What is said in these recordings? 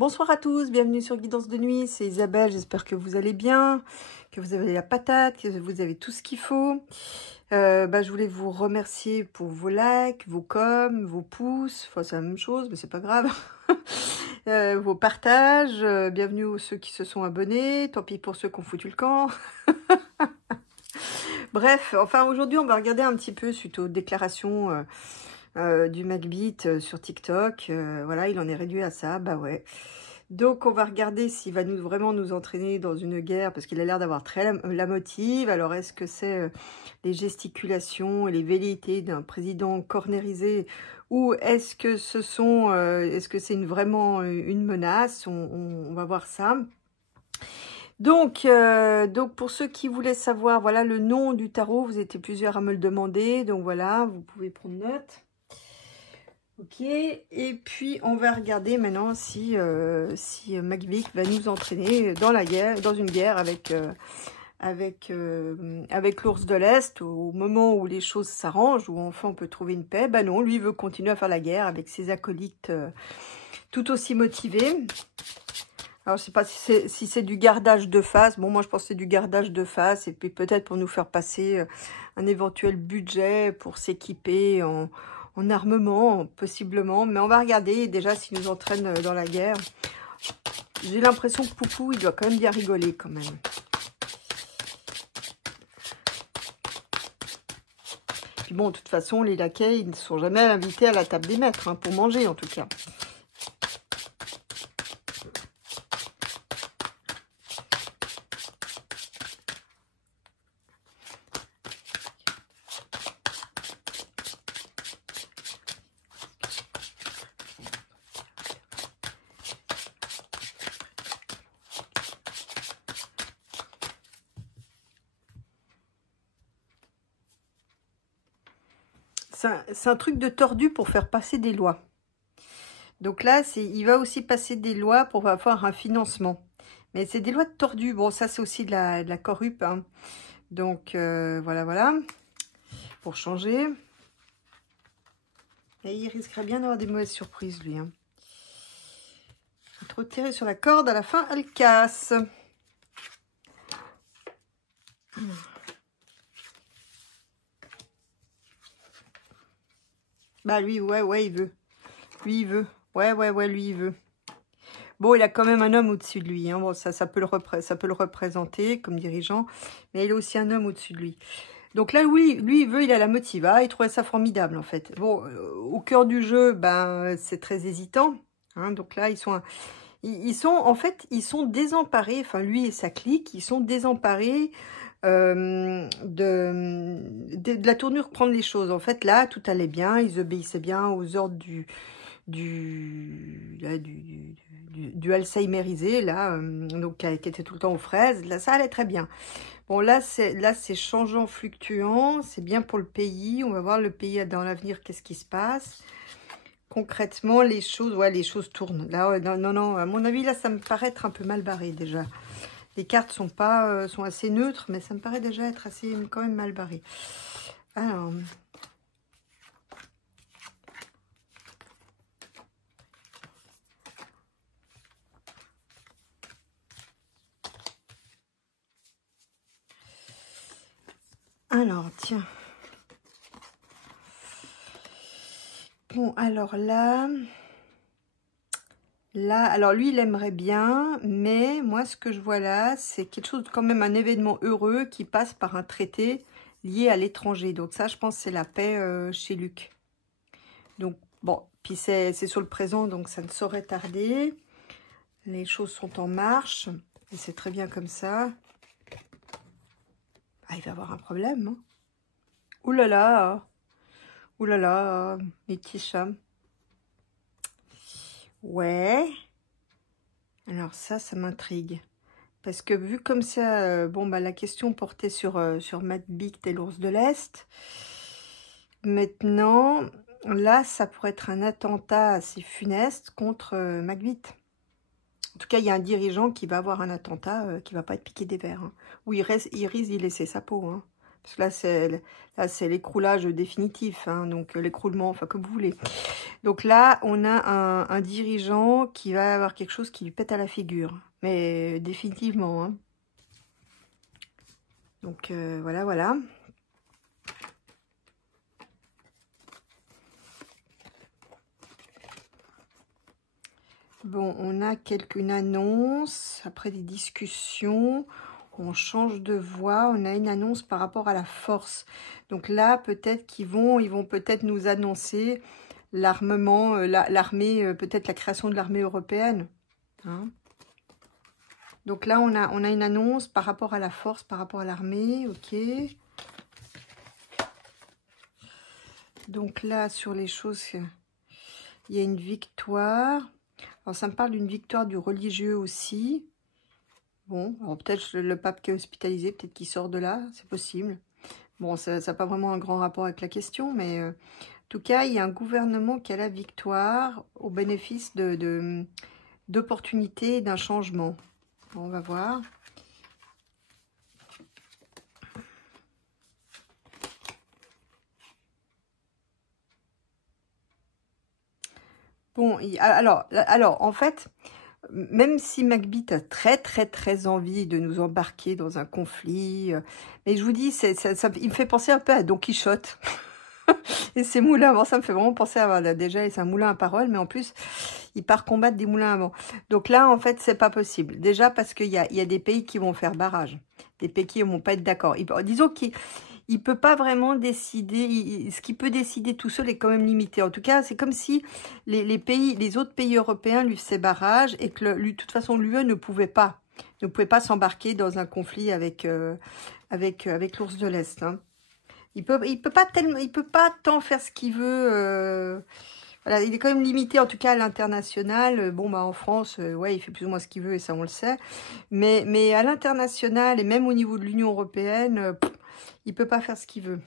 Bonsoir à tous, bienvenue sur Guidance de Nuit, c'est Isabelle, j'espère que vous allez bien, que vous avez la patate, que vous avez tout ce qu'il faut. Je voulais vous remercier pour vos likes, vos coms, vos pouces, enfin c'est la même chose, mais c'est pas grave. Vos partages, bienvenue aux ceux qui se sont abonnés, tant pis pour ceux qui ont foutu le camp. Bref, enfin aujourd'hui on va regarder un petit peu suite aux déclarations du Macbeat sur TikTok. Voilà, il en est réduit à ça, bah ouais. Donc on va regarder s'il va vraiment nous entraîner dans une guerre, parce qu'il a l'air d'avoir très la motive. Alors est-ce que c'est les gesticulations et les velléités d'un président cornérisé, ou est-ce que c'est vraiment une menace? On va voir ça. Donc pour ceux qui voulaient savoir, voilà le nom du tarot, vous étiez plusieurs à me le demander, donc voilà, vous pouvez prendre note. Ok, et puis on va regarder maintenant si Macbeat va nous entraîner dans la guerre, dans une guerre avec l'ours de l'Est, au moment où les choses s'arrangent, où enfin on peut trouver une paix. Bah non, lui veut continuer à faire la guerre avec ses acolytes tout aussi motivés. Alors je sais pas si c'est du gardage de face. Bon, moi je pense que c'est du gardage de face, et puis peut-être pour nous faire passer un éventuel budget pour s'équiper en armement, possiblement. Mais on va regarder déjà s'il nous entraîne dans la guerre. J'ai l'impression que Poupou, il doit quand même bien rigoler quand même. Puis bon, de toute façon, les laquais, ils ne sont jamais invités à la table des maîtres, hein, pour manger en tout cas. C'est un truc de tordu pour faire passer des lois. Donc là, il va aussi passer des lois pour avoir un financement. Mais c'est des lois de tordu. Bon, ça, c'est aussi de la corrupe. Hein. Donc, voilà. Pour changer. Et il risquerait bien d'avoir des mauvaises surprises, lui. Hein. Trop tiré sur la corde, à la fin, elle casse. Bah, lui, ouais, il veut. Lui, il veut. Ouais, lui, il veut. Bon, il a quand même un homme au-dessus de lui. Hein. Bon, ça peut le représenter comme dirigeant. Mais il a aussi un homme au-dessus de lui. Donc là, lui, il veut, il a la motive. Ah, il trouvait ça formidable, en fait. Bon, au cœur du jeu, ben, c'est très hésitant. Hein. Donc là, ils sont désemparés. Enfin, lui et sa clique, ils sont désemparés de la tournure que prennent les choses. En fait, là, tout allait bien. Ils obéissaient bien aux ordres du Alzheimerisé, là, donc qui était tout le temps aux fraises. Là, ça allait très bien. Bon, là, c'est changeant, fluctuant. C'est bien pour le pays. On va voir le pays dans l'avenir, qu'est-ce qui se passe. Concrètement, les choses tournent. Là, non, à mon avis, là, ça me paraît être un peu mal barré, déjà. Les cartes sont assez neutres, mais ça me paraît déjà être quand même mal barré. Alors, tiens. Bon, alors là, alors lui, il aimerait bien, mais moi, ce que je vois là, c'est quelque chose, quand même, un événement heureux qui passe par un traité lié à l'étranger. Donc ça, je pense, c'est la paix chez Luc. Donc, bon, puis c'est sur le présent, donc ça ne saurait tarder. Les choses sont en marche, et c'est très bien comme ça. Ah, il va avoir un problème. Hein. Ouh là là, mes petits chats. Ouais. Alors ça m'intrigue. Parce que vu comme ça, la question portait sur Macbeat et l'ours de l'Est. Maintenant, là, ça pourrait être un attentat assez funeste contre Macbeat. En tout cas, il y a un dirigeant qui va avoir un attentat qui va pas être piqué des verres. Hein. Ou il risque d'y laisser sa peau. Hein. Parce que là, c'est l'écroulage définitif, hein, donc l'écroulement, enfin, comme vous voulez. Donc là, on a un dirigeant qui va avoir quelque chose qui lui pète à la figure. Mais définitivement, hein. Donc, voilà, voilà. Bon, on a une annonce, après des discussions, on change de voix, on a une annonce par rapport à la force. Donc là, peut-être qu'ils ils vont peut-être nous annoncer l'armement, l'armée, peut-être la création de l'armée européenne. Hein. Donc là, on a une annonce par rapport à la force, par rapport à l'armée, ok. Donc là, sur les choses, il y a une victoire. Alors, ça me parle d'une victoire du religieux aussi. Bon, alors peut-être le pape qui est hospitalisé, peut-être qu'il sort de là, c'est possible. Bon, ça n'a pas vraiment un grand rapport avec la question, mais en tout cas, il y a un gouvernement qui a la victoire au bénéfice d'opportunités et d'un changement. Bon, on va voir. Bon, alors, en fait, même si Macbeth a très envie de nous embarquer dans un conflit, mais je vous dis, il me fait penser un peu à Don Quichotte. Et ces moulins, bon, ça me fait vraiment penser à, déjà, c'est un moulin à paroles, mais en plus, il part combattre des moulins à vent. Donc là, en fait, c'est pas possible. Déjà parce qu'il y a des pays qui vont faire barrage. Des pays qui vont pas être d'accord. Disons qu'il peut pas vraiment décider, ce qu'il peut décider tout seul est quand même limité. En tout cas, c'est comme si les autres pays européens lui faisaient barrage et que de toute façon, l'UE ne pouvait pas s'embarquer dans un conflit avec l'ours de l'Est, hein. Il peut pas tant faire ce qu'il veut. Voilà, il est quand même limité, en tout cas à l'international. Bon, bah en France, ouais, il fait plus ou moins ce qu'il veut et ça, on le sait. Mais à l'international et même au niveau de l'Union européenne, il peut pas faire ce qu'il veut.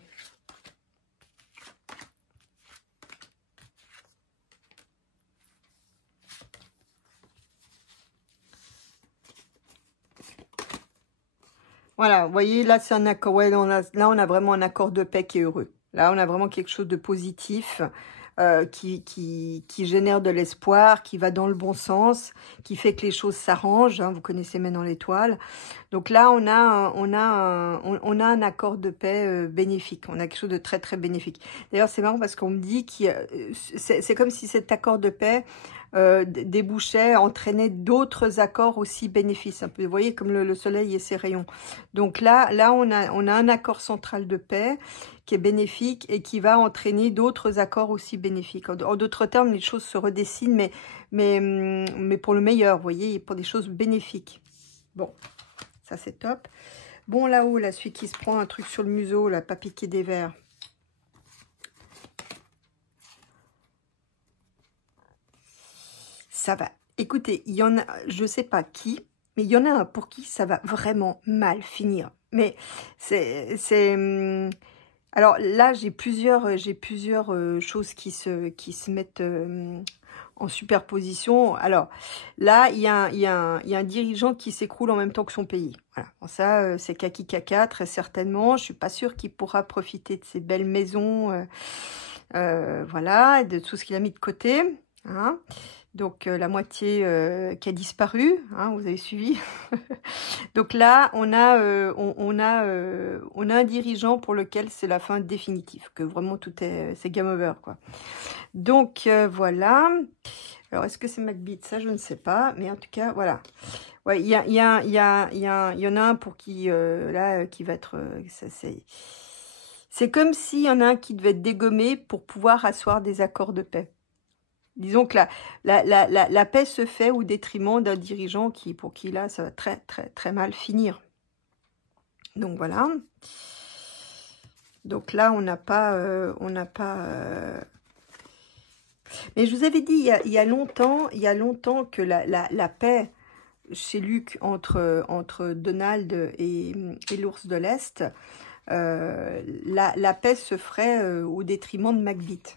Voilà, vous voyez, là, c'est un accord. Ouais, là, on a vraiment un accord de paix qui est heureux. Là, on a vraiment quelque chose de positif qui génère de l'espoir, qui va dans le bon sens, qui fait que les choses s'arrangent. Hein, vous connaissez maintenant l'étoile. Donc là, on a un accord de paix bénéfique. On a quelque chose de très bénéfique. D'ailleurs, c'est marrant parce qu'on me dit que c'est comme si cet accord de paix débouchait, entraînait d'autres accords aussi bénéfices. Un peu, vous voyez, comme le soleil et ses rayons. Donc là, on a un accord central de paix qui est bénéfique et qui va entraîner d'autres accords aussi bénéfiques. En d'autres termes, les choses se redessinent, mais pour le meilleur, vous voyez, pour des choses bénéfiques. Bon, ça c'est top. Bon, là-haut, là, celui qui se prend un truc sur le museau, là, pas piquer des verres. Ça va. Écoutez, il y en a, je sais pas qui, mais il y en a un pour qui ça va vraiment mal finir. Mais alors là, j'ai plusieurs choses qui se mettent en superposition. Alors là, il y a un dirigeant qui s'écroule en même temps que son pays. Voilà. Bon, ça, c'est kaki caca, très certainement. Je suis pas sûre qu'il pourra profiter de ces belles maisons, voilà, et de tout ce qu'il a mis de côté. Hein. Donc la moitié qui a disparu, hein, vous avez suivi. Donc là, on a un dirigeant pour lequel c'est la fin définitive, que vraiment c'est game over, quoi. Donc voilà. Alors est-ce que c'est Macbeth? Ça, je ne sais pas, mais en tout cas, voilà. Ouais, il y en a un pour qui là qui va être, c'est comme s'il y en a un qui devait être dégommé pour pouvoir asseoir des accords de paix. Disons que la paix se fait au détriment d'un dirigeant pour qui, là, ça va très mal finir. Donc, voilà. Donc là, on n'a pas... Mais je vous avais dit, il y a longtemps que la paix chez Luc entre Donald et l'ours de l'Est, la paix se ferait au détriment de Macbeth.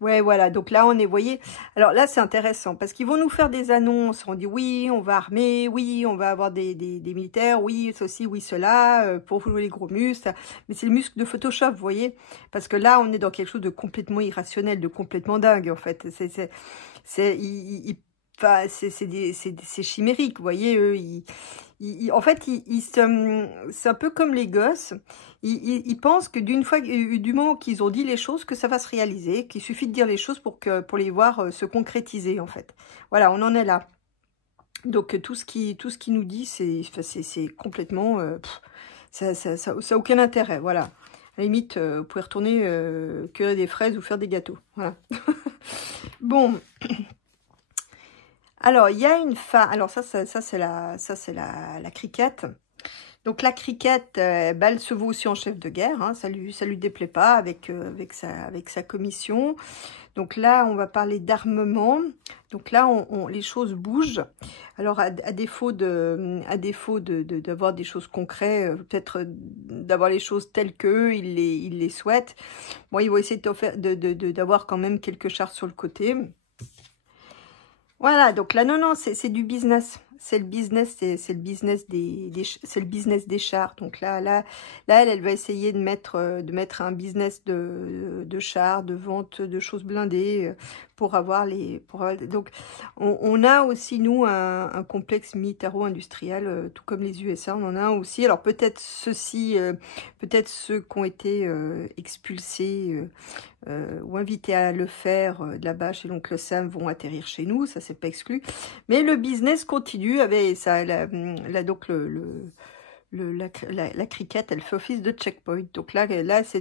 Ouais, voilà, donc là, on est, vous voyez, alors là, c'est intéressant, parce qu'ils vont nous faire des annonces, on dit, oui, on va armer, oui, on va avoir des militaires, oui, ceci, oui, cela, pour jouer les gros muscles, mais c'est le muscle de Photoshop, vous voyez, parce que là, on est dans quelque chose de complètement irrationnel, de complètement dingue, en fait, enfin, c'est chimérique, vous voyez, eux, en fait, c'est un peu comme les gosses. Ils pensent que du moment qu'ils ont dit les choses, que ça va se réaliser, qu'il suffit de dire les choses pour les voir se concrétiser, en fait. Voilà, on en est là. Donc tout ce qui nous dit, c'est complètement, ça a aucun intérêt. Voilà. À la limite, vous pouvez retourner cueillir des fraises ou faire des gâteaux. Voilà. Bon. Alors, il y a une femme. Alors ça c'est la criquette. Donc la criquette, bah, elle se voit aussi en chef de guerre, hein, ça lui déplaît pas avec sa commission. Donc là, on va parler d'armement. Donc là, les choses bougent. Alors à défaut d'avoir des choses concrètes, peut-être d'avoir les choses telles qu'eux, ils les souhaitent. Bon, ils vont essayer d'avoir quand même quelques chars sur le côté. Voilà, donc là, non, c'est du business. C'est le business, c'est le business c'est le business des chars. Donc là, elle va essayer de mettre un business de chars, de vente de choses blindées pour avoir donc, on a aussi, nous, un complexe militaro-industriel, tout comme les USA, on en a un aussi. Alors, peut-être peut-être ceux qui ont été expulsés ou invités à le faire de là-bas chez l'oncle Sam vont atterrir chez nous, ça c'est pas exclu. Mais le business continue avec ça. Donc la cricket, elle fait office de checkpoint. Donc là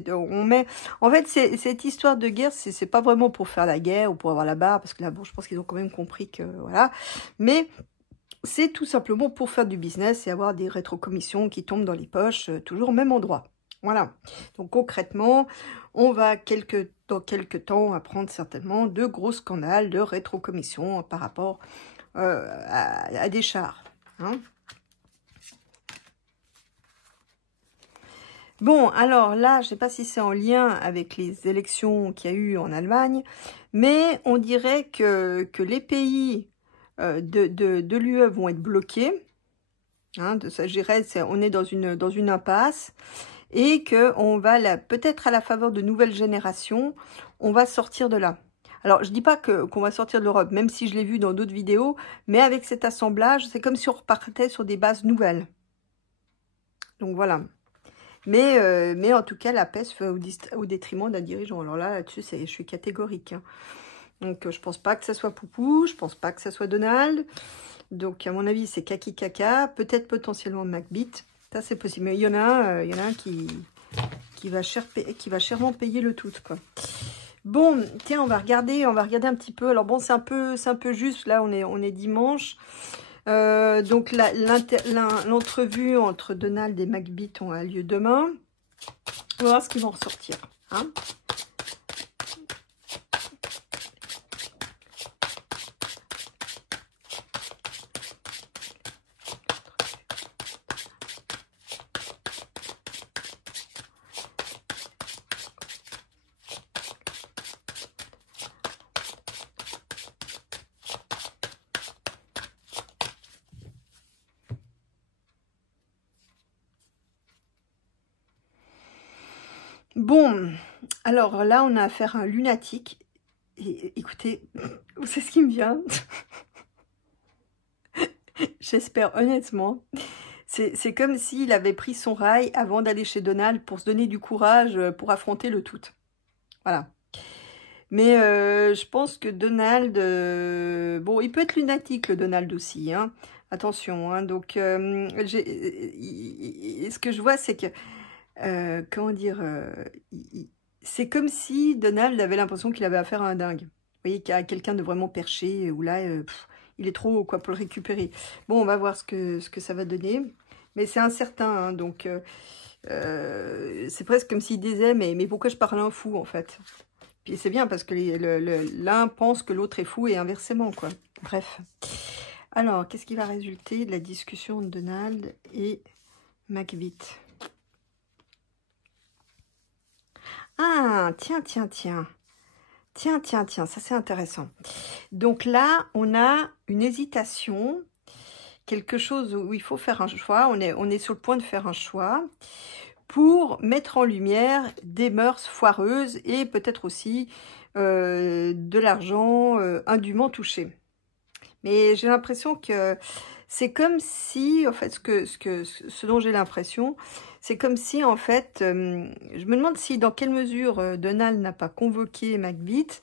on met. En fait, cette histoire de guerre, c'est pas vraiment pour faire la guerre ou pour avoir la barre, parce que là, bon, je pense qu'ils ont quand même compris que voilà. Mais c'est tout simplement pour faire du business et avoir des rétrocommissions qui tombent dans les poches, toujours au même endroit. Voilà. Donc concrètement, on va dans quelques temps apprendre certainement de gros scandales de rétrocommissions par rapport à des chars. Hein. Bon, alors là, je ne sais pas si c'est en lien avec les élections qu'il y a eu en Allemagne, mais on dirait que les pays de l'UE vont être bloqués. Hein, je dirais, on est dans une impasse. Et qu'on va, peut-être à la faveur de nouvelles générations, on va sortir de là. Alors, je dis pas qu'on va sortir de l'Europe, même si je l'ai vu dans d'autres vidéos, mais avec cet assemblage, c'est comme si on repartait sur des bases nouvelles. Donc voilà. Mais en tout cas, la paix se fait au détriment d'un dirigeant. Alors là-dessus, je suis catégorique. Hein. Donc, je pense pas que ça soit Poupou, je pense pas que ça soit Donald. Donc, à mon avis, c'est Kaki Kaka, peut-être potentiellement Macbeth. Ça, c'est possible. Mais il y en a un qui va chèrement payer le tout, quoi. Bon, tiens, on va regarder un petit peu. Alors bon, c'est un peu juste. Là, on est dimanche. Donc, l'entrevue entre Donald et Macbeth a lieu demain. On va voir ce qu'ils vont ressortir. Hein. Bon, alors là, on a affaire à un lunatique. Et écoutez, c'est ce qui me vient. J'espère honnêtement. C'est comme s'il avait pris son rail avant d'aller chez Donald pour se donner du courage pour affronter le tout. Voilà. Mais je pense que Donald... bon, il peut être lunatique, le Donald aussi. Hein. Attention. Hein. Donc, ce que je vois, c'est que... comment dire, c'est comme si Donald avait l'impression qu'il avait affaire à un dingue. Vous voyez, qu'il y a quelqu'un de vraiment perché, où là, il est trop quoi pour le récupérer. Bon, on va voir ce que ça va donner. Mais c'est incertain, hein, donc c'est presque comme s'il disait, mais pourquoi je parle à un fou, en fait. Puis c'est bien, parce que l'un pense que l'autre est fou, et inversement, quoi. Bref. Alors, qu'est-ce qui va résulter de la discussion de Donald et Macbeth? Ah, tiens. Tiens, tiens, tiens, ça c'est intéressant. Donc là, on a une hésitation, quelque chose où il faut faire un choix. On est sur le point de faire un choix pour mettre en lumière des mœurs foireuses et peut-être aussi de l'argent indûment touché. Mais j'ai l'impression que c'est comme si, en fait, ce dont j'ai l'impression, c'est comme si, en fait, je me demande si, dans quelle mesure Donald n'a pas convoqué Macbeth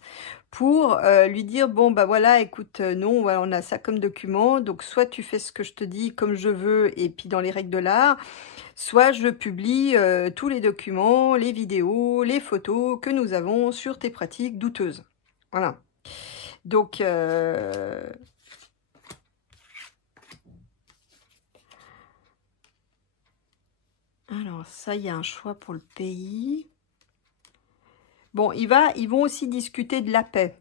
pour lui dire, bon, bah voilà, écoute, non, voilà, on a ça comme document, donc soit tu fais ce que je te dis comme je veux, et puis dans les règles de l'art, soit je publie tous les documents, les vidéos, les photos que nous avons sur tes pratiques douteuses. Voilà. Donc, alors ça, il y a un choix pour le pays. Bon, ils vont aussi discuter de la paix.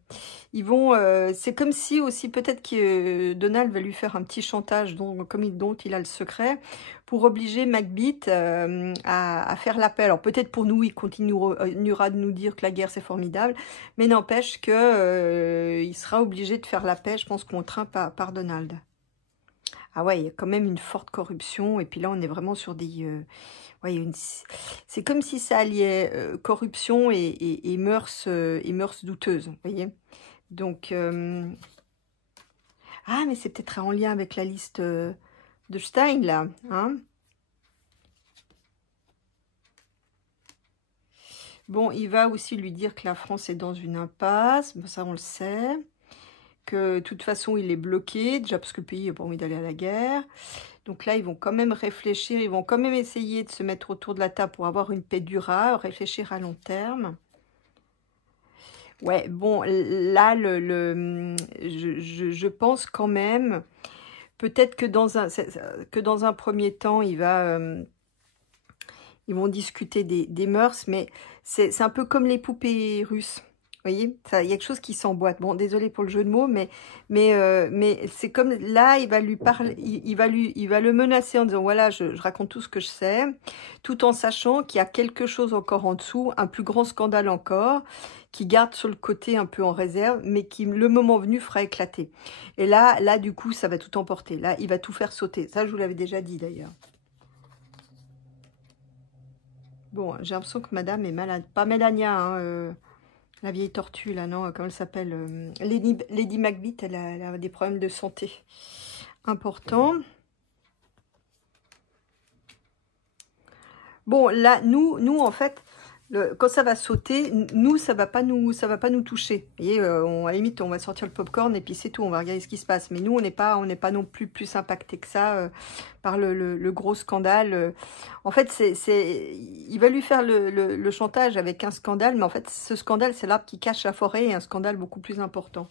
Ils vont, c'est comme si aussi peut-être que Donald va lui faire un petit chantage dont il a le secret pour obliger Macbeth à faire la paix. Alors peut-être pour nous, il continuera de nous dire que la guerre c'est formidable, mais n'empêche que il sera obligé de faire la paix, je pense, contraint par Donald. Ah ouais, il y a quand même une forte corruption, et puis là on est vraiment sur des... ouais, c'est comme si ça alliait corruption et mœurs douteuses, vous voyez. Donc, ah, mais c'est peut-être en lien avec la liste de Stein, là, hein. Bon, il va aussi lui dire que la France est dans une impasse, bon, ça on le sait, que de toute façon il est bloqué, déjà parce que le pays n'a pas envie d'aller à la guerre. Donc là, ils vont quand même réfléchir, ils vont quand même essayer de se mettre autour de la table pour avoir une paix durable, réfléchir à long terme. Ouais, bon, là, je pense quand même, peut-être que dans un premier temps, ils vont discuter des mœurs, mais c'est un peu comme les poupées russes. Vous voyez, il y a quelque chose qui s'emboîte. Bon, désolé pour le jeu de mots, mais c'est comme là, il va lui parler, il va le menacer en disant voilà, je raconte tout ce que je sais, tout en sachant qu'il y a quelque chose encore en dessous, un plus grand scandale encore, qui garde sur le côté un peu en réserve, mais qui, le moment venu, fera éclater. Et là, du coup, ça va tout emporter. Là, il va tout faire sauter. Ça, je vous l'avais déjà dit d'ailleurs. Bon, j'ai l'impression que madame est malade. Pas Mélania, hein, la vieille tortue, là, non, comment elle s'appelle Lady Macbeth, elle a des problèmes de santé importants. Bon, là, nous en fait, quand ça va sauter, nous, ça va pas nous toucher. Vous voyez, à la limite, on va sortir le popcorn et puis c'est tout, on va regarder ce qui se passe. Mais nous, on n'est pas non plus impacté que ça par le gros scandale. En fait, il va lui faire le chantage avec un scandale, mais en fait, ce scandale, c'est l'arbre qui cache la forêt et un scandale beaucoup plus important.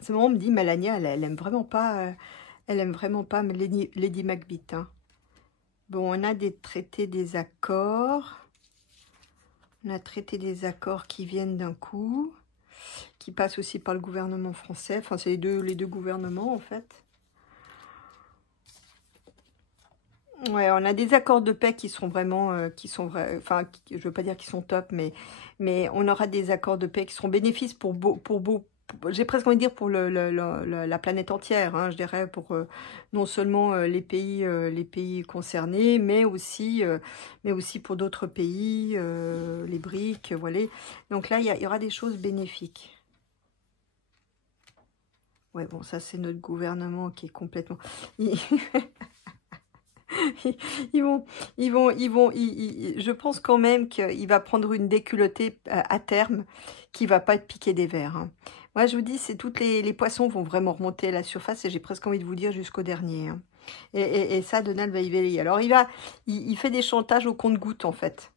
À ce moment, on me dit, Mélania, elle aime vraiment pas, Lady Macbeth, hein. Bon, on a des traités, des accords. On a traité des accords qui viennent d'un coup, qui passent aussi par le gouvernement français. Enfin, c'est les deux gouvernements, en fait. Ouais, on a des accords de paix qui sont vraiment, enfin, je veux pas dire qu'ils sont top, mais on aura des accords de paix qui seront bénéfices j'ai presque envie de dire pour la planète entière, hein, je dirais, pour non seulement les pays concernés, mais aussi pour d'autres pays, les BRICS, voilà. Donc là, il y aura des choses bénéfiques. Ouais, bon, ça c'est notre gouvernement qui est complètement... je pense quand même qu'il va prendre une déculottée à terme qui va pas être piqué des vers, hein. Moi, je vous dis, c'est toutes les poissons vont vraiment remonter à la surface et j'ai presque envie de vous dire jusqu'au dernier, hein. Et ça, Donald va y veiller. Alors, il fait des chantages au compte-gouttes, en fait.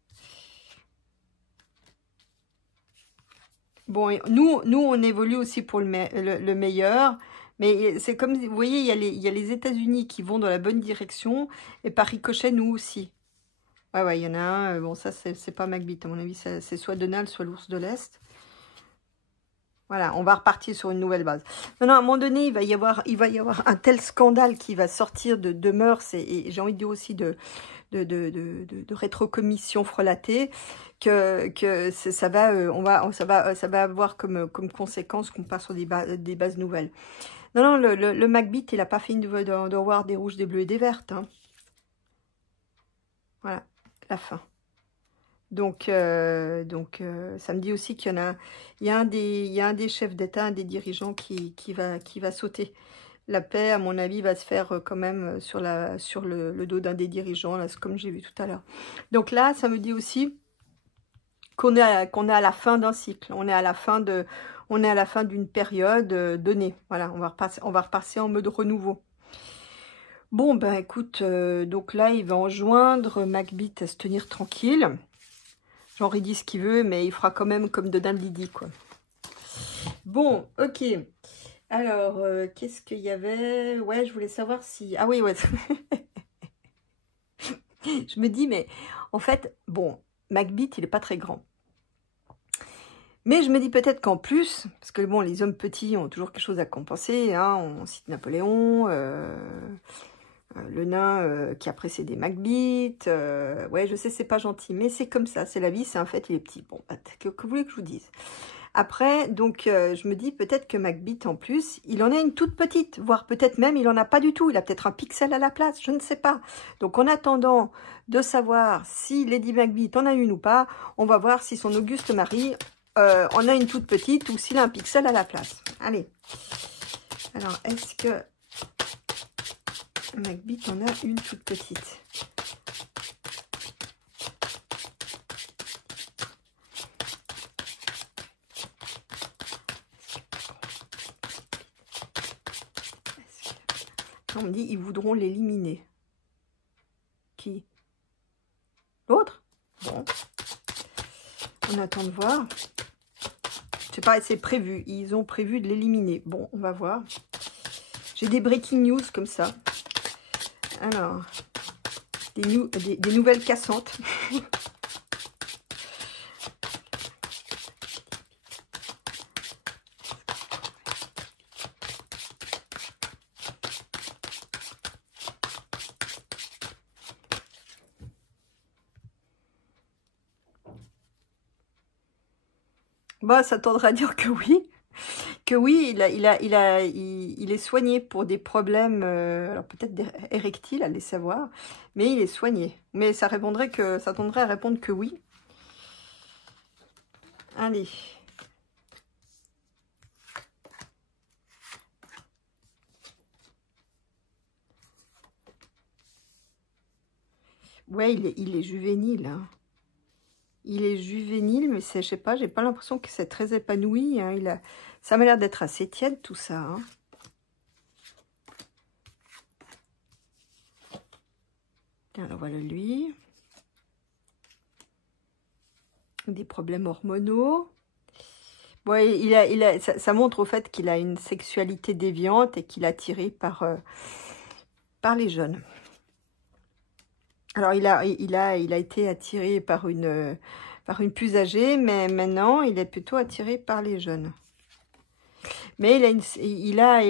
Bon, nous, on évolue aussi pour le meilleur. Mais c'est comme, vous voyez, il y a les États-Unis qui vont dans la bonne direction. Et par ricochet, nous aussi. Ouais, il y en a un. Bon, ça, c'est pas Macbeth. À mon avis, c'est soit Donald, soit l'ours de l'Est. Voilà, on va repartir sur une nouvelle base. Non, à un moment donné, il va y avoir un tel scandale qui va sortir de mœurs et j'ai envie de dire aussi de de rétrocommission frelatée, que ça va avoir comme conséquence qu'on passe sur des bases nouvelles. Non, non, le Macbeth, il n'a pas fini de voir des rouges, des bleus et des vertes. Hein. Voilà, la fin. Donc, ça me dit aussi qu'il y a un des chefs d'État, un des dirigeants qui va sauter. La paix, à mon avis, va se faire quand même sur le dos d'un des dirigeants, là, comme j'ai vu tout à l'heure. Donc là, ça me dit aussi qu'on est à la fin d'un cycle. On est à la fin d'une période donnée. Voilà, on va repasser en mode renouveau. Bon, ben écoute, donc là, il va enjoindre Macbeth à se tenir tranquille. Genre, il dit ce qu'il veut, mais il fera quand même comme de Dindley, quoi. Bon, ok. Alors, qu'est-ce qu'il y avait? Ouais, je voulais savoir si... Ah oui, ouais. Je me dis, mais en fait, bon, Macbeth, il n'est pas très grand. Mais je me dis peut-être qu'en plus, parce que bon, les hommes petits ont toujours quelque chose à compenser, hein, on cite Napoléon, le nain qui a précédé Macbeth, ouais, je sais, c'est pas gentil, mais c'est comme ça, c'est la vie, c'est un fait, il est petit. Bon, bah, que vous voulez que je vous dise? Après, donc, je me dis peut-être que Macbeth, en plus, il en a une toute petite, voire peut-être même, il en a pas du tout. Il a peut-être un pixel à la place, je ne sais pas. Donc, en attendant de savoir si Lady Macbeth en a une ou pas, on va voir si son Auguste Marie en a une toute petite ou s'il a un pixel à la place. Allez. Alors, est-ce que Macbeth en a une toute petite? On me dit, ils voudront l'éliminer. Qui? L'autre? Bon. On attend de voir. Je sais pas, c'est prévu. Ils ont prévu de l'éliminer. Bon, on va voir. J'ai des breaking news comme ça. Alors, des nouvelles cassantes. Bah, ça tendrait à dire que oui. Que oui, il est soigné pour des problèmes, alors peut-être érectiles, allez savoir, mais il est soigné. Mais ça tendrait à répondre que oui. Allez. Ouais, il est juvénile, hein. Il est juvénile, mais je sais pas, j'ai pas l'impression que c'est très épanoui. Hein. Ça m'a l'air d'être assez tiède, tout ça. Hein. Alors voilà lui. Des problèmes hormonaux. Bon, ça montre au fait qu'il a une sexualité déviante et qu'il est attiré par les jeunes. Alors, il a été attiré par une plus âgée, mais maintenant, il est plutôt attiré par les jeunes. Mais il a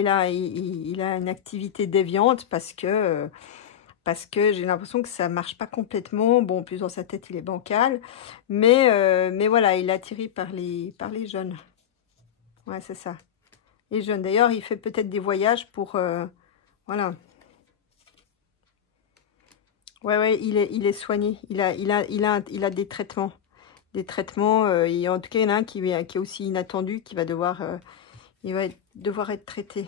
une activité déviante parce que j'ai l'impression que ça marche pas complètement. Bon, en plus, dans sa tête, il est bancal. Mais voilà, il est attiré par les jeunes. Ouais, c'est ça. Les jeunes. D'ailleurs, il fait peut-être des voyages pour... voilà. Ouais, il est soigné. Il a des traitements. Des traitements. Et en tout cas, il y en a un qui est aussi inattendu, qui va devoir, devoir être traité.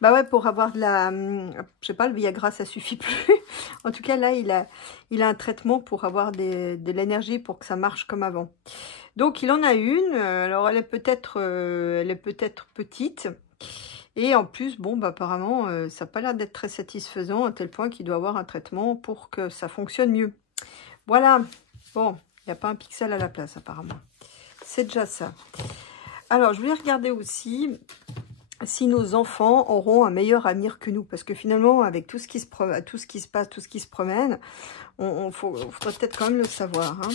Bah ouais, pour avoir de la... je sais pas, le Viagra, ça suffit plus. En tout cas, là, il a un traitement pour avoir de l'énergie pour que ça marche comme avant. Donc, il en a une. Alors, elle est peut-être petite. Et en plus, bon, bah, apparemment, ça n'a pas l'air d'être très satisfaisant à tel point qu'il doit avoir un traitement pour que ça fonctionne mieux. Voilà. Bon, il n'y a pas un pixel à la place, apparemment. C'est déjà ça. Alors, je voulais regarder aussi si nos enfants auront un meilleur avenir que nous. Parce que finalement, avec tout ce qui se passe, tout ce qui se promène, on faudrait peut-être quand même le savoir. Hein.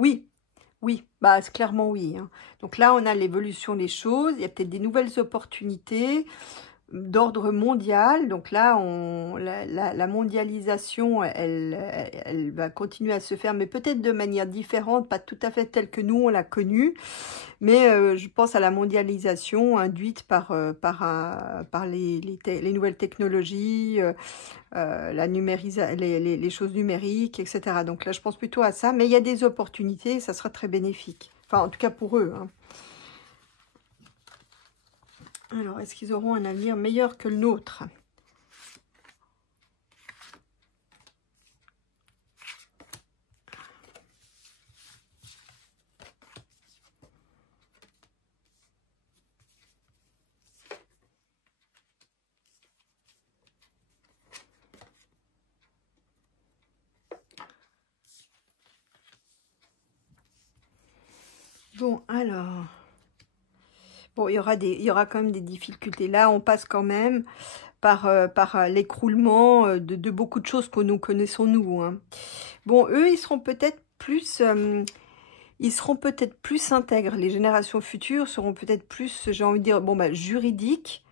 Oui, oui, bah c'est clairement oui, hein. Donc là, on a l'évolution des choses, il y a peut-être des nouvelles opportunités d'ordre mondial. Donc là, la mondialisation, elle va continuer à se faire, mais peut-être de manière différente, pas tout à fait telle que nous, on l'a connue. Mais je pense à la mondialisation induite par les nouvelles technologies, les choses numériques, etc. Donc là, je pense plutôt à ça. Mais il y a des opportunités, ça sera très bénéfique. Enfin, en tout cas pour eux, hein. Alors, est-ce qu'ils auront un avenir meilleur que le nôtre? Bon, alors... Bon, il y aura quand même des difficultés. Là, on passe quand même par l'écroulement de beaucoup de choses que nous connaissons, nous, hein. Bon, eux, ils seront peut-être plus intègres. Les générations futures seront peut-être plus, j'ai envie de dire, bon, bah, juridiques.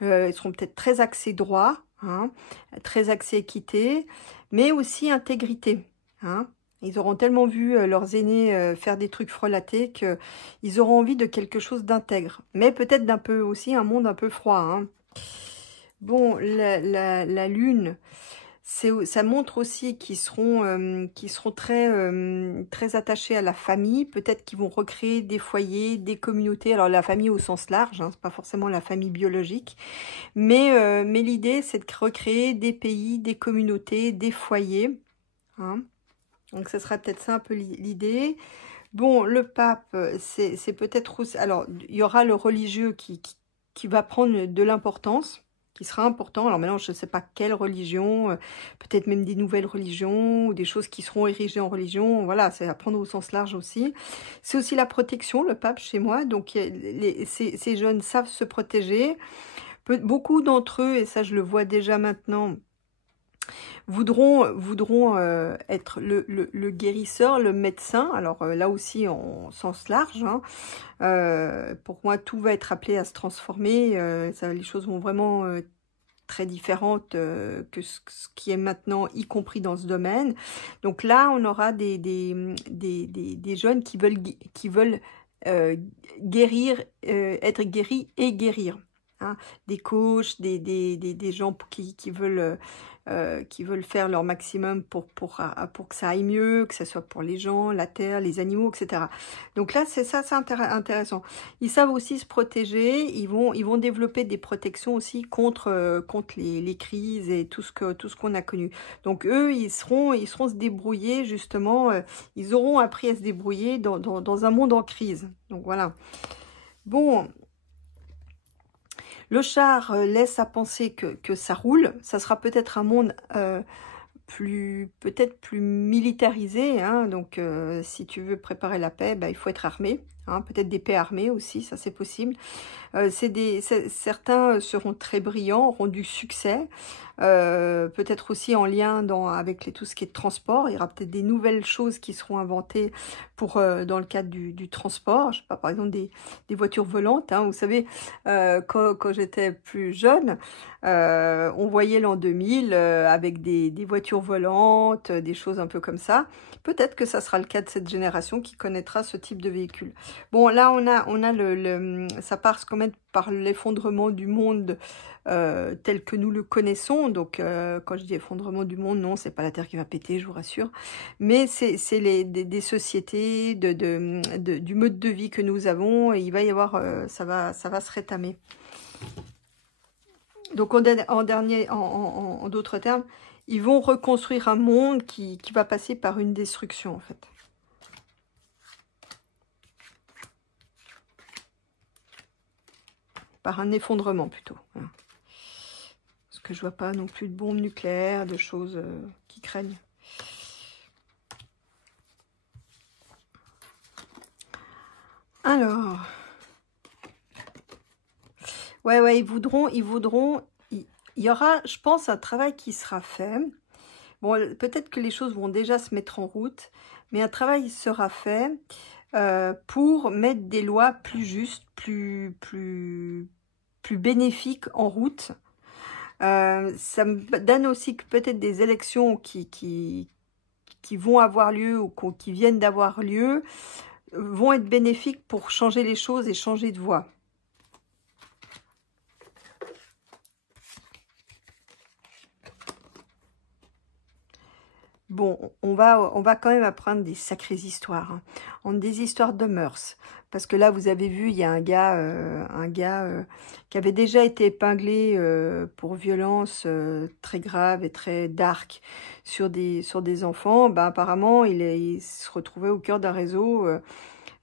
Ils seront peut-être très axés droit, hein, très axés équité, mais aussi intégrité, hein. Ils auront tellement vu leurs aînés faire des trucs frelatés qu'ils auront envie de quelque chose d'intègre. Mais peut-être d'un peu aussi un monde un peu froid, hein. Bon, la lune, ça montre aussi qu'ils seront très attachés à la famille. Peut-être qu'ils vont recréer des foyers, des communautés. Alors la famille au sens large, hein, c'est pas forcément la famille biologique. Mais l'idée, c'est de recréer des pays, des communautés, des foyers, hein. Donc, ce sera peut-être ça un peu l'idée. Bon, le pape, c'est peut-être aussi... Alors, il y aura le religieux qui va prendre de l'importance, qui sera important. Alors maintenant, je ne sais pas quelle religion, peut-être même des nouvelles religions, ou des choses qui seront érigées en religion. Voilà, c'est à prendre au sens large aussi. C'est aussi la protection, le pape, chez moi. Donc, ces jeunes savent se protéger. Beaucoup d'entre eux, et ça, je le vois déjà maintenant, voudront être le guérisseur, le médecin. Alors là aussi en sens large, hein. Pour moi, tout va être appelé à se transformer. Les choses vont vraiment très différentes que ce qui est maintenant, y compris dans ce domaine. Donc là, on aura des jeunes qui veulent guérir, être guéris et guérir, hein. Des coachs, des gens qui veulent faire leur maximum pour que ça aille mieux, que ce soit pour les gens, la terre, les animaux, etc. Donc là, c'est intéressant. Ils savent aussi se protéger, ils vont développer des protections aussi contre les crises et tout ce qu'on a connu. Donc eux, ils seront se débrouiller justement, ils auront appris à se débrouiller dans un monde en crise. Donc voilà. Bon, le char laisse à penser que ça roule. Ça sera peut-être un monde peut-être plus militarisé, hein. Donc si tu veux préparer la paix, bah, il faut être armé, hein. Peut-être des paix armées aussi, ça c'est possible. Certains seront très brillants, auront du succès, peut-être aussi en lien avec tout ce qui est transport. Il y aura peut-être des nouvelles choses qui seront inventées dans le cadre du transport. Je sais pas, par exemple des voitures volantes, hein. Vous savez, quand j'étais plus jeune, on voyait l'an 2000 avec des voitures volantes, des choses un peu comme ça. Peut-être que ça sera le cas de cette génération qui connaîtra ce type de véhicule. Bon, là, on a ça part quand même par l'effondrement du monde tel que nous le connaissons. Donc, quand je dis effondrement du monde, non, c'est pas la Terre qui va péter, je vous rassure. Mais c'est des sociétés, du mode de vie que nous avons. Et il va y avoir, ça va se rétamer. Donc, en d'autres termes, ils vont reconstruire un monde qui va passer par une destruction, en fait. Par un effondrement, plutôt. Voilà. Parce que je vois pas non plus de bombes nucléaires, de choses qui craignent. Alors... Ouais, il y aura, je pense, un travail qui sera fait. Bon, peut-être que les choses vont déjà se mettre en route, mais un travail sera fait pour mettre des lois plus justes, plus bénéfiques en route. Ça me donne aussi que peut-être des élections qui vont avoir lieu ou qui viennent d'avoir lieu vont être bénéfiques pour changer les choses et changer de voie. Bon, on va quand même apprendre des sacrées histoires, hein. Des histoires de mœurs. Parce que là, vous avez vu, il y a un gars qui avait déjà été épinglé pour violence très grave et très dark sur des enfants. Ben, apparemment, il se retrouvait au cœur d'un réseau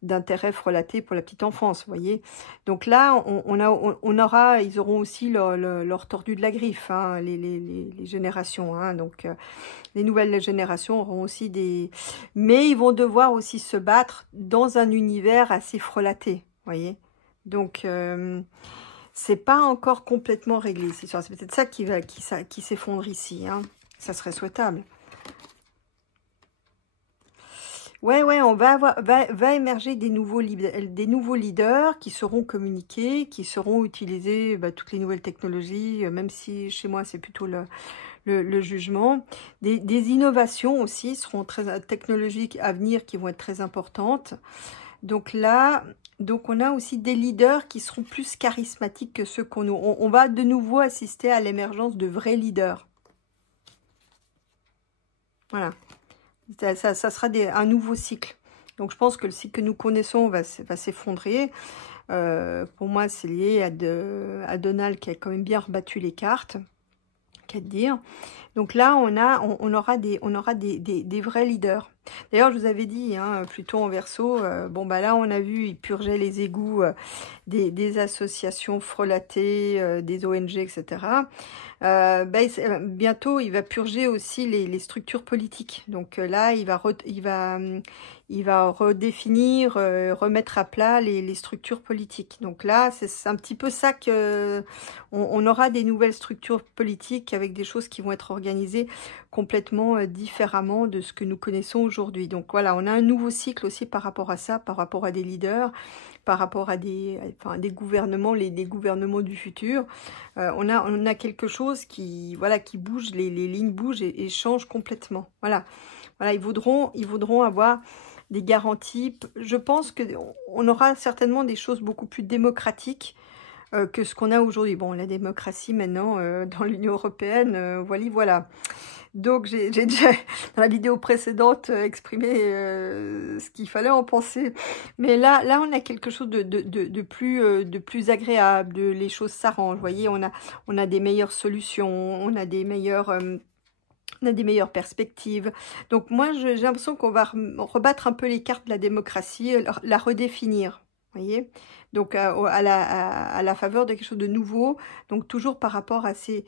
d'intérêts frelatés pour la petite enfance, vous voyez. Donc là, ils auront aussi leur tordu de la griffe, hein, les générations, hein. Donc les nouvelles générations auront aussi des... Mais ils vont devoir aussi se battre dans un univers assez frelaté, vous voyez. Donc, c'est pas encore complètement réglé. C'est peut-être ça qui s'effondre ici, hein. Ça serait souhaitable. Ouais, on va émerger des nouveaux leaders qui seront communiqués, qui seront utiliser toutes les nouvelles technologies, même si chez moi c'est plutôt le jugement. Des innovations aussi seront très technologiques à venir qui vont être très importantes. Donc là, on a aussi des leaders qui seront plus charismatiques que ceux qu'on a. On va de nouveau assister à l'émergence de vrais leaders. Voilà. Ça sera un nouveau cycle. Donc je pense que le cycle que nous connaissons va s'effondrer. Pour moi, c'est lié à Donald qui a quand même bien rebattu les cartes. Qu'à dire. Donc là, on aura des vrais leaders. D'ailleurs, je vous avais dit, hein, plutôt en verso, bon bah là, on a vu, il purgeait les égouts des associations frelatées, des ONG, etc. Bientôt, il va purger aussi les structures politiques. Donc là, il va redéfinir, remettre à plat les structures politiques. Donc là, c'est un petit peu ça que on aura des nouvelles structures politiques avec des choses qui vont être organisées complètement différemment de ce que nous connaissons aujourd'hui. Donc voilà, on a un nouveau cycle aussi par rapport à ça, par rapport à des leaders, par rapport à des gouvernements, des gouvernements du futur. On a quelque chose qui bouge, les lignes bougent et changent complètement. Voilà, ils voudront avoir des garanties. Je pense qu'on aura certainement des choses beaucoup plus démocratiques que ce qu'on a aujourd'hui. Bon, la démocratie maintenant dans l'Union européenne, voilà. Donc, j'ai déjà, dans la vidéo précédente, exprimé ce qu'il fallait en penser. Mais là, on a quelque chose de plus agréable, les choses s'arrangent. Vous voyez, on a des meilleures solutions, on a des meilleures perspectives. Donc, moi, j'ai l'impression qu'on va rebattre un peu les cartes de la démocratie, la redéfinir. Vous voyez, donc à la faveur de quelque chose de nouveau, donc toujours par rapport à ces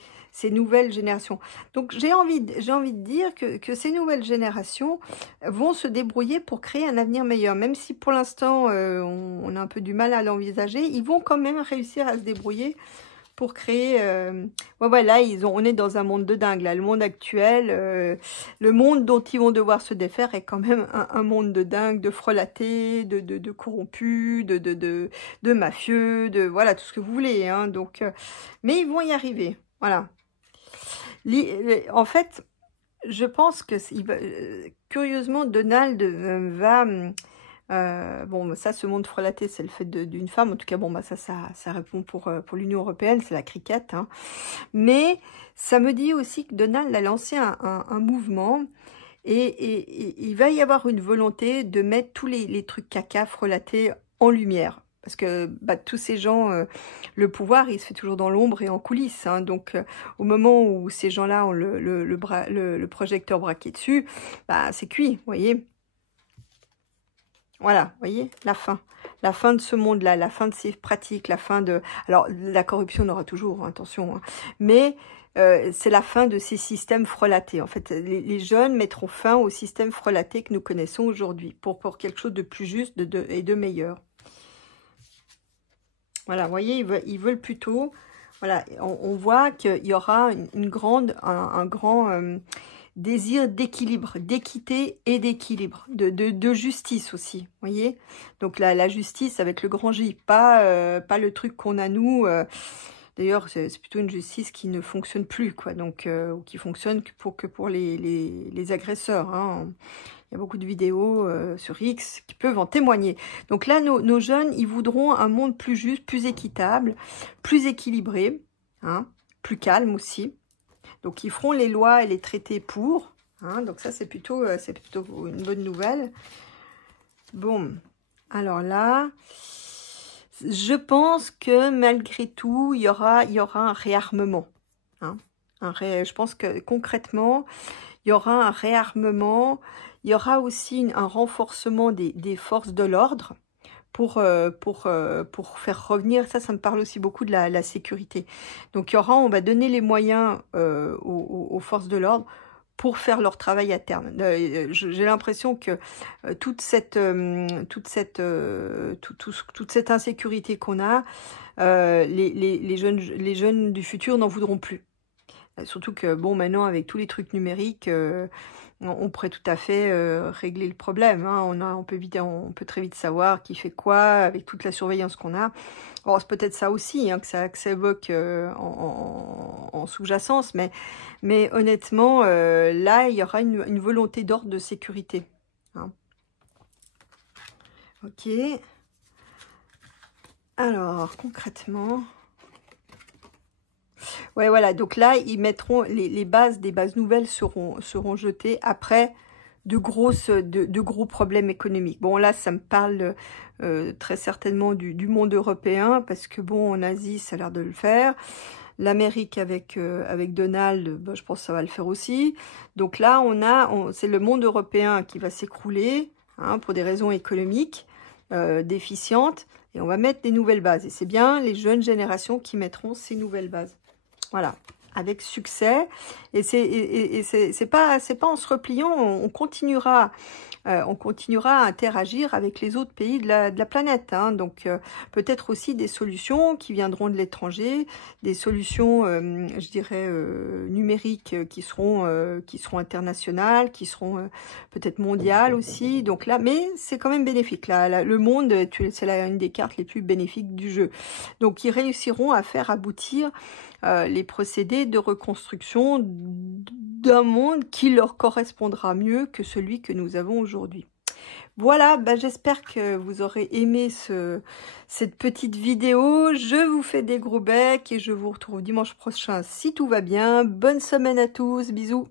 nouvelles générations. Donc j'ai envie de dire que ces nouvelles générations vont se débrouiller pour créer un avenir meilleur, même si pour l'instant on a un peu du mal à l'envisager, ils vont quand même réussir à se débrouiller pour créer... voilà, on est dans un monde de dingue, là. Le monde actuel, le monde dont ils vont devoir se défaire est quand même un monde de dingue, de frelatés, de corrompus, de mafieux, voilà, tout ce que vous voulez. Hein, donc, mais ils vont y arriver, voilà. En fait, je pense que, curieusement, Donald va... bon, ça, ce monde frelaté, c'est le fait d'une femme. En tout cas, bon, ça répond pour l'Union européenne, c'est la cricket. Hein. Mais ça me dit aussi que Donald a lancé un mouvement et il va y avoir une volonté de mettre tous les trucs caca frelatés en lumière. Parce que tous ces gens, le pouvoir, il se fait toujours dans l'ombre et en coulisses. Hein. Donc, au moment où ces gens-là ont le projecteur braqué dessus, c'est cuit, vous voyez. Voilà, vous voyez, la fin de ce monde-là, la fin de ces pratiques, la fin de... Alors, la corruption, on aura toujours, hein, attention, hein, mais c'est la fin de ces systèmes frelatés. En fait, les jeunes mettront fin au système frelaté que nous connaissons aujourd'hui, pour quelque chose de plus juste et de meilleur. Voilà, vous voyez, ils veulent plutôt... Voilà, on voit qu'il y aura un grand désir d'équilibre, d'équité et d'équilibre, de justice aussi, vous voyez. Donc la justice avec le grand J, pas le truc qu'on a nous. D'ailleurs, c'est plutôt une justice qui ne fonctionne plus, quoi. Donc, ou qui fonctionne que pour les agresseurs. Hein. Il y a beaucoup de vidéos sur X qui peuvent en témoigner. Donc là, nos jeunes, ils voudront un monde plus juste, plus équitable, plus équilibré, hein, plus calme aussi. Donc, ils feront les lois et les traités pour. Hein, donc ça, c'est plutôt une bonne nouvelle. Bon, alors là, je pense que malgré tout, il y aura un réarmement. Hein, je pense que concrètement, il y aura un réarmement. Il y aura aussi un renforcement des forces de l'ordre pour faire revenir, ça me parle aussi beaucoup de la sécurité. Donc on va donner les moyens aux forces de l'ordre pour faire leur travail à terme. J'ai l'impression que toute cette insécurité qu'on a, les jeunes du futur n'en voudront plus. Surtout que, bon, maintenant, avec tous les trucs numériques, on pourrait tout à fait régler le problème. Hein. On peut très vite savoir qui fait quoi, avec toute la surveillance qu'on a. Bon, c'est peut-être ça aussi, hein, que ça évoque en sous-jacence, mais honnêtement, là, il y aura une volonté d'ordre de sécurité. Hein. Ok. Alors, concrètement... Ouais, voilà, donc là, ils mettront des bases nouvelles seront jetées après de gros problèmes économiques. Bon, là, ça me parle très certainement du monde européen, parce que bon, en Asie, ça a l'air de le faire. L'Amérique avec Donald, bah, je pense que ça va le faire aussi. Donc là, c'est le monde européen qui va s'écrouler, hein, pour des raisons économiques déficientes, et on va mettre des nouvelles bases. Et c'est bien les jeunes générations qui mettront ces nouvelles bases. Voilà, avec succès. Et c'est pas en se repliant, on continuera à interagir avec les autres pays de la planète. Hein. Donc peut-être aussi des solutions qui viendront de l'étranger, des solutions, je dirais, numériques qui seront internationales, qui seront peut-être mondiales aussi. Donc là, mais c'est quand même bénéfique. Là, le monde, c'est une des cartes les plus bénéfiques du jeu. Donc ils réussiront à faire aboutir les procédés de reconstruction d'un monde qui leur correspondra mieux que celui que nous avons aujourd'hui. Voilà, bah j'espère que vous aurez aimé cette petite vidéo. Je vous fais des gros becs et je vous retrouve dimanche prochain si tout va bien. Bonne semaine à tous, bisous.